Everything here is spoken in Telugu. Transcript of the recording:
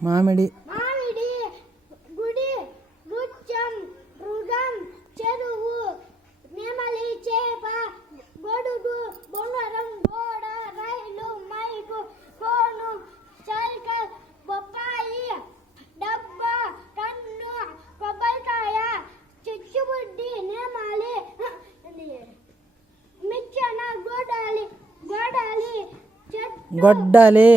మామిడి గుడి వృక్షం మృగం చెరువు నెమలి చేప గొడుగు బొంగరం గోడ రైలు మైకు కోను సైకిల్ బొప్పాయి డబ్బా కన్ను కొబ్బరికాయ చిచ్చుబుడ్డి నెమలి మిచ్చన గొడ్డలి గొడ్డలి